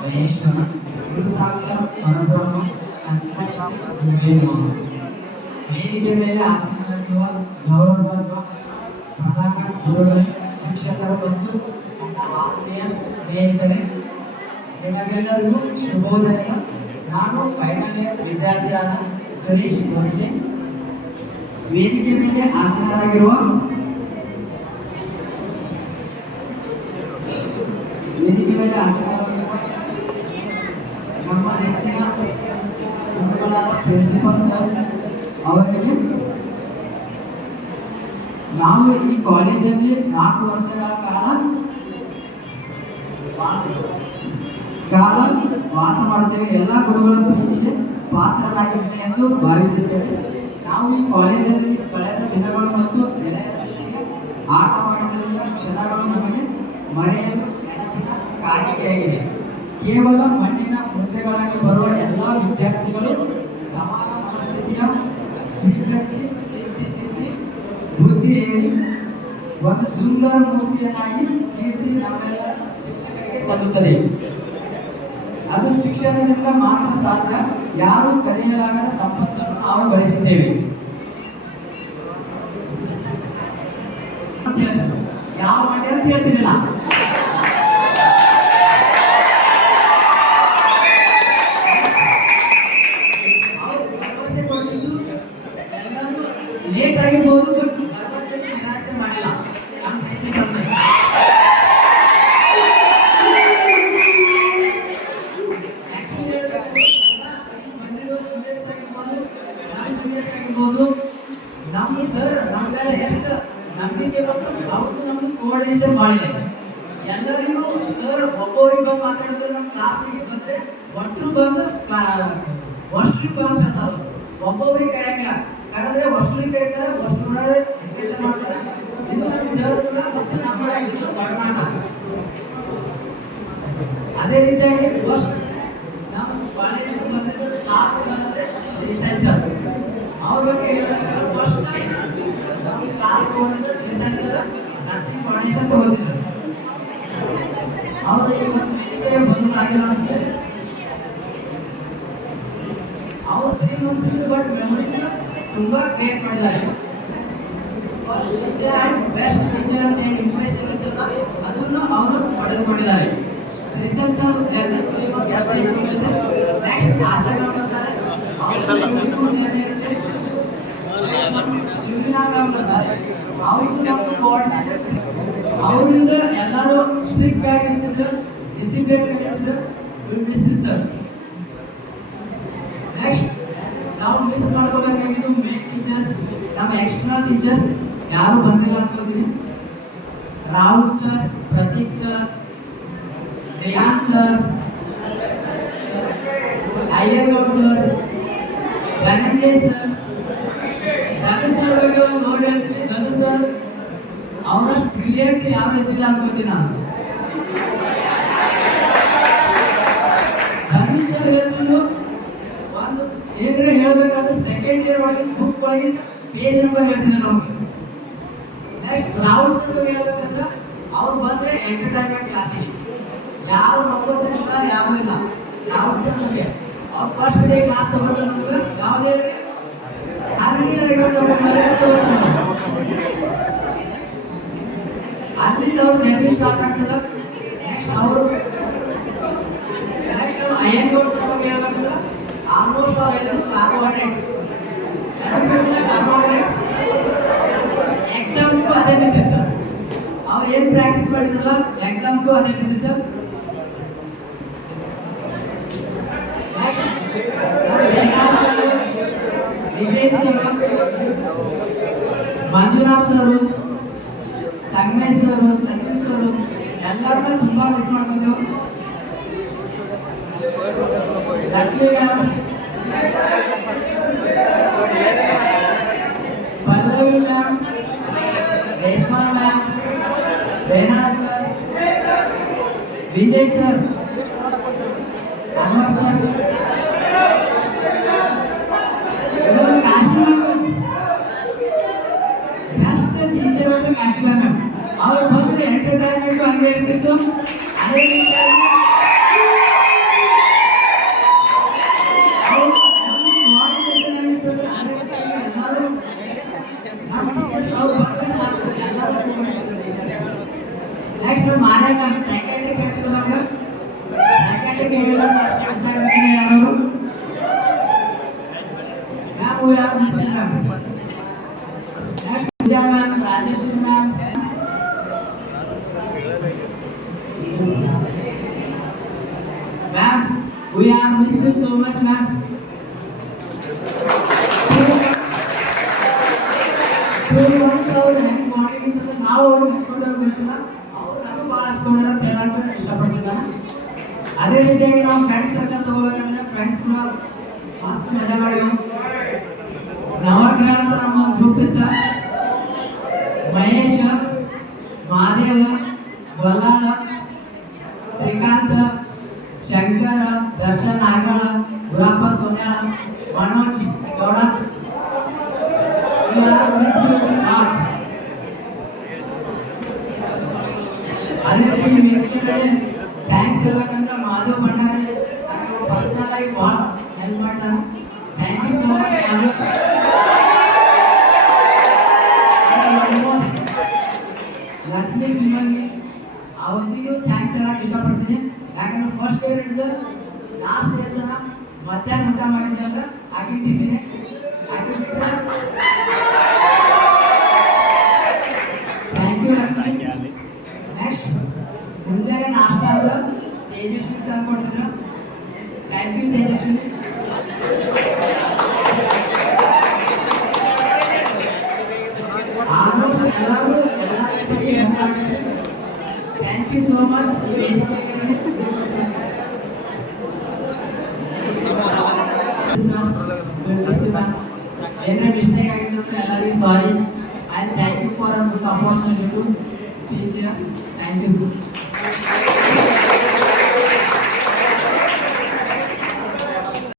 ಮಹೇಶ್ವರ ಗುರು ಸಾಕ್ಷಾತ್ ಪರಬ್ರಹ್ಮ ತಸ್ಮೈ ಗುರುವೇ ನಮಃ. ವೇದಿಕೆ ಮೇಲೆ ಆಸನದಲ್ಲಿರುವ ಗೌರವಾನ್ವಿತ ಪ್ರಧಾನ ಗುರುಗಳೇ, ಶಿಕ್ಷಕರು ಮತ್ತು ನನ್ನ ಆತ್ಮೀಯ ಸ್ನೇಹಿತರೆ, ನಿಮಗೆಲ್ಲರಿಗೂ ಶುಭೋದಯ. ನಾನು ಫೈನಲ್ ಇಯರ್ ವಿದ್ಯಾರ್ಥಿಯಾದ ಸುರೇಶ್ ಭೋಸ್ಲೆ. ವೇದಿಕೆ ಮೇಲೆ ಆಸನರಾಗಿರುವ ನಮ್ಮ ನೆಚ್ಚಿನ ಗುರುಗಳಾದ ಪ್ರಿನ್ಸಿಪಲ್ ಸರ್ ಅವರಿಗೆ, ನಾವು ಈ ಕಾಲೇಜಲ್ಲಿ 4 ವರ್ಷಗಳ ಕಾಲ ವಾಸ ಮಾಡುತ್ತೇವೆ. ಎಲ್ಲ ಗುರುಗಳ ಪ್ರೀತಿಗೆ ಪಾತ್ರರಾಗಿದ್ದೇನೆ ಎಂದು ಭಾವಿಸುತ್ತೇವೆ. ನಾವು ಈ ಕಾಲೇಜಲ್ಲಿ ಕಳೆದ ದಿನಗಳು ಮತ್ತು ಗೆಳೆಯರೊಂದಿಗೆ ಆಟ ಮಾಡಿದ ಕ್ಷಣಗಳು ನಮಗೆ ಮರೆಯಲು ನೆನಪಿನ ಕಾಣಿಕೆಯಾಗಿದೆ. ಕೇವಲ ಮಣ್ಣಿನ ಮುದ್ದೆಗಳಾಗಿ ಬರುವ ಎಲ್ಲ ವಿದ್ಯಾರ್ಥಿಗಳು ಸಮಾನ ಮನಸ್ಥಿತಿಯ ಸ್ವೀಕರಿಸಿ ತಿದ್ದಿ ಬುದ್ಧಿ ಹೇಳಿ ಒಂದು ಸುಂದರ ಮೂರ್ತಿಯನ್ನಾಗಿ ಕೀರ್ತಿ ನಮ್ಮೆಲ್ಲರ ಶಿಕ್ಷಕರಿಗೆ ಸಲ್ಲುತ್ತದೆ. ಅದು ಶಿಕ್ಷಣದಿಂದ ಮಾತ್ರ ಸಾಧ್ಯ. ಯಾರು ಕಲಿಯಲಾಗದ ಸಂಪತ್ತನ್ನು ನಾವು ಗಳಿಸಿದ್ದೇವೆ. ಯಾವ ಮಾಡಿ ಅಂತ ಹೇಳ್ತಿರಲಿಲ್ಲ. ಭರವಸೆ ಕೊಟ್ಟಿದ್ದು ಎಲ್ಲರೂ ಲೇಟ್ ಆಗಿರ್ಬೋದು, ಬಟ್ ಭರವಸೆ ನಿರಾಸೆ ಮಾಡಿಲ್ಲ. ನಮ್ಮ ಪ್ರಿನ್ಸಿಪಲ್ ಸರ್ ನಮ್ಮ ಸರ್ ನಮ್ಮ ಮೇಲೆ ಎಷ್ಟು ನಂಬಿಕೆ ಮತ್ತು ಅವ್ರದ್ದು ನಮ್ದು ಕೋಆರ್ಡಿನೇಷನ್ ಮಾಡಿದೆ. ಎಲ್ಲರಿಗೂ ಸರ್ ಒಬ್ಬೊಬ್ಬರಿಗೆ ಮಾತಾಡಿದ್ರು ನಮ್ಮ ಕ್ಲಾಸಿಗೆ ಬಂದ್ರೆ ಒಟ್ಟರು ಬಂದು ಅಷ್ಟು ಅಂತ ಒಬ್ಬೊಬ್ಬರಿಗೆ ಕರೆಯಂಗಿಲ್ಲ. ಕರೆದ್ರೆ ಅಷ್ಟರಿಗೆ ಕರೀತಾರೆ, ಅಷ್ಟರ ಡಿಸ್ಕಷನ್ ಮಾಡ್ತಾರೆ. ಇದು ನಮ್ಮ ಸರ್ ಮತ್ತು ನಮ್ಮ ಇದು ಒಡನಾಟ. ಅದೇ ರೀತಿಯಾಗಿ ಫಸ್ಟ್ ನಮ್ಮ ಕಾಲೇಜಿಗೆ ಬಂದಿದ್ದು ಸ್ಟಾಫ್ ಅಂದ್ರೆ ಶ್ರೀಸೈಲ್ ಸರ್. ಅವ್ರ ಬಗ್ಗೆ ಹೇಳಬೇಕಾದ್ರೆ ಫಸ್ಟ್ ನಮ್ಮ ಕ್ಲಾಸ್ ತಗೊಂಡಿದ್ದು ಶ್ರೀಸೈಲ್ ಸರ್ ನರ್ಸಿಂಗ್ ಫೌಂಡೇಶನ್ ತಗೊಂಡಿದ್ರು. ಅವರು ಇವತ್ತು ವೇದಿಕೆಗೆ ಬರೋದಾಗಿಲ್ಲ ಅನಿಸುತ್ತೆ. ಅವರು 3 months ಇದ್ದು ಬಟ್ ಮೆಮೊರೀಸ್ ತುಂಬಾ ಕ್ರಿಯೇಟ್ ಮಾಡಿದ್ದಾರೆ. First teacher and best teacher ಅಂತ ಏನು ಇಂಪ್ರೆಷನ್ ಇರ್ತದ ಅದನ್ನು ಅವರು ಪಡೆದುಕೊಂಡಿದ್ದಾರೆ. ಶ್ರೀಸೈಲ್ ಸರ್ ಜರ್ನಿ 3 months ಅಷ್ಟೇ ಇರುತ್ತೆ. ನೆಕ್ಸ್ಟ್ ಆಶಾ ಮ್ಯಾಮ್ ಅಂತಾರೆ, ಶಿವನಾ ಮ್ಯಾಮ್ ಅಂತಾರೆ. ಅವ್ರದ್ದು ನಮ್ದು ಕೋಆರ್ಡಿನೇಷನ್. ಅವರಿಂದ ಎಲ್ಲರೂ ಸ್ಟ್ರಿಕ್ಟ್ ಆಗಿರ್ತಿದ್ರು, ಡಿಸಿಪ್ಲಿನ್ ಆಗಿರ್ತಿದ್ರು. We miss sir. ನೆಕ್ಸ್ಟ್ ನಾವು ಮಿಸ್ ಮಾಡ್ಕೋಬೇಕಾಗಿದ್ದು ಮೇನ್ ಟೀಚರ್ಸ್, ನಮ್ಮ ಎಕ್ಸ್ಟರ್ನಲ್ ಟೀಚರ್ಸ್ ಯಾರು ಬಂದಿಲ್ಲ ಅನ್ಕೋತೀನಿ. Rahul sir, Prateek sir, Riyan sir, Ayyagoud sir, Dhananjay sir. Dhanush sir ಬಗ್ಗೆ ಒಂದು ವರ್ಡ್ ಹೇಳ್ತೀನಿ. ಧನುಷ್ ಸರ್ ಅವರಷ್ಟು ಬ್ರಿಲಿಯಂಟ್ ಯಾರು ಇದ್ದಿಲ್ಲ ಅನ್ಕೋತೀನಿ ನಾನು. ಧನುಷ್ ಸರ್ ಹೇಳ್ತಿದ್ರು ಒಂದು ಏನ್ರೆ ಹೇಳ್ಬೇಕಾದ್ರೆ ಸೆಕೆಂಡ್ ಇಯರ್ ಒಳಗಿನ ಬುಕ್ ಒಳಗಿನ ಪೇಜ್ ನಂಬರ್ ಹೇಳ್ತಿದ್ರು ನಮಗೆ. ನೆಕ್ಸ್ಟ್ ರಾಹುಲ್ ಸರ್ ಬಗ್ಗೆ ಹೇಳ್ಬೇಕಂದ್ರೆ ಅವ್ರು ಬಂದ್ರೆ ಎಂಟರ್ಟೈನ್ಮೆಂಟ್ ಕ್ಲಾಸಿಗೆ ಯಾರು ನಂಬೋದಿಲ್ಲ, ಯಾರು ಇಲ್ಲ. ರಾಹುಲ್ ಸರ್ ಬಗ್ಗೆ ಅವ್ರು ಫಸ್ಟ್ ಡೇ ಕ್ಲಾಸ್ ತಗೋತಾರೆ ನಮ್ಗೆ. ಯಾವ್ದು ಹೇಳ್ರಿ, ಅಲ್ಲಿಂದ ಅವ್ರ ಜರ್ನಿ ಸ್ಟಾರ್ಟ್ ಆಗ್ತದೆ. ನೆಕ್ಸ್ಟ್ ಅವರು ಅಯ್ಯಂಗೌಡ್ ಸರ್ ಬಗ್ಗೆ ಹೇಳ್ಬೇಕಂದ್ರೆ ಆಲ್ಮೋಸ್ಟ್ ಅವ್ರು ಹೇಳಿದ್ರು ಕಾರ್ಬೋಹೈಡ್ರೇಟ್ ಎಕ್ಸಾಮ್ಗೂ ಅದೇ ಬಿದ್ದಿತ್ತು. ಅವ್ರು ಏನ್ ಪ್ರಾಕ್ಟೀಸ್ ಮಾಡಿದ್ರಲ್ಲ ಎಕ್ಸಾಮ್ಗೂ ಅದೇ ಬಿದ್ದಿತ್ತು. Vijay sir, Manjunath sir, Sangamesh sir, Sachin sir ಎಲ್ಲರನ್ನ ತುಂಬಾ ಮಿಸ್ ಮಾಡ್ಕೊಂಡೆವು. Lakshmi ma'am, Pallavi ma'am, Reshma ma'am, Rena sir, Vijay sir, Anwar sir, teacher ಅಂದ್ರೆ ಕಾಶಿಮಾ ಮ್ಯಾಮ್. ಅವ್ರು ಬಂದ್ರೆ ಎಂಟರ್ಟೈನ್ಮೆಂಟ್ ಹಂಗೆ ಇರ್ತಿತ್ತು. ಅದೇ ರೀತಿಯಾಗಿ ವೇದಿಕೆ ಯಾರು ಮ್ಯಾಮ್ ಹೂ ಯಾರು missing ma'am next Vijaya ma'am Rajeshwari ma'am ma'am we are miss you so much ma'am ಅವ್ರು ಹೆಂಗ್ ಮಾಡಿದ್ರೆ ನಾವು ಅವ್ರಿಗೆ ಹಚ್ಕೊಂಡು ಹೋಗಿರ್ತಿಲ್ಲ ಅವ್ರು ನಮಗೂ ಭಾಳ ಹಚ್ಕೊಂಡ್ರ ಅಂತ ಹೇಳಕ್ಕೆ ಇಷ್ಟಪಡ್ತಿದ್ದ ಅದೇ ರೀತಿಯಾಗಿ ನಾವು ಫ್ರೆಂಡ್ಸ್ ಸರ್ಕಲ್ ತಗೋಬೇಕಂದ್ರೆ ಫ್ರೆಂಡ್ಸ್ ಕೂಡ ಮಸ್ತ್ ಮಜಾ ಮಾಡಿದ್ವಿ ನವಗ್ರಹ ಅಂತ ನಮ್ಮ ಗ್ರೂಪ್ ಇತ್ತ ಮಹೇಶ್ ಮಹಾದೇವ ಗೊಲ್ಲಾಳ ಶ್ರೀಕಾಂತ್ ಶಂಕರ ದರ್ಶನ್ ನಾಗರಾಳ ಗುರಪ್ಪ ಸೋನ್ಯಾಳ ಮನೋಜ್ ಗೌಡ ಅದೇ ರೀತಿ ವೇದಿಕೆ ಮೇಲೆ ಥ್ಯಾಂಕ್ಸ್ ಹೇಳ್ಬೇಕಂದ್ರೆ ಮಾಧವ್ ಭಂಡಾರಿ ನನಗೆ ಪರ್ಸನಲ್ ಆಗಿ ಭಾಳ ಹೆಲ್ಪ್ ಮಾಡಿದಾನೆ thank you so much Madhav Lakshmi ಜಿಮ್ಮಂಗಿ ಅವತ್ತಿಗೂ ಥ್ಯಾಂಕ್ಸ್ ಹೇಳಕ್ಕೆ ಇಷ್ಟಪಡ್ತೀನಿ ಯಾಕಂದ್ರೆ ಫಸ್ಟ್ ಇಯರ್ ಹಿಡಿದು ಲಾಸ್ಟ್ ಇಯರ್ ತನ ಮಧ್ಯಾಹ್ನ ಊಟ ಮಾಡಿದ್ದೆ ಅಂದ್ರೆ ಆಕೆ ಟಿಫಿನ್ ಆಕೆ ಬಿಟ್ಟರೆ ಥ್ಯಾಂಕ್ ಯು ಲಕ್ಷ್ಮಿ ನೆಕ್ಸ್ಟ್ ಮುಂಜಾನೆ ನಾಷ್ಟ ಆದ್ರೆ ತೇಜಸ್ವಿ ತಂದು ಕೊಡ್ತಿದ್ರು ಥ್ಯಾಂಕ್ ಯು ತೇಜಸ್ವಿ ಆಲ್ಮೋಸ್ಟ್ ಎಲ್ಲರೂ ಎಲ್ಲ ರೀತಿಯಾಗಿ ಹೆಲ್ಪ್ ಮಾಡಿದ್ರು ಥ್ಯಾಂಕ್ ಯು ಸೋ ಮಚ್ ಈ ವೇದಿಕೆಗೆ ಏನೇ ಮಿಸ್ಟೇಕ್ ಆಗಿತ್ತು ಅಂದ್ರೆ ಎಲ್ಲರಿಗೂ sorry and thank you for a good opportunity to speech thank you sir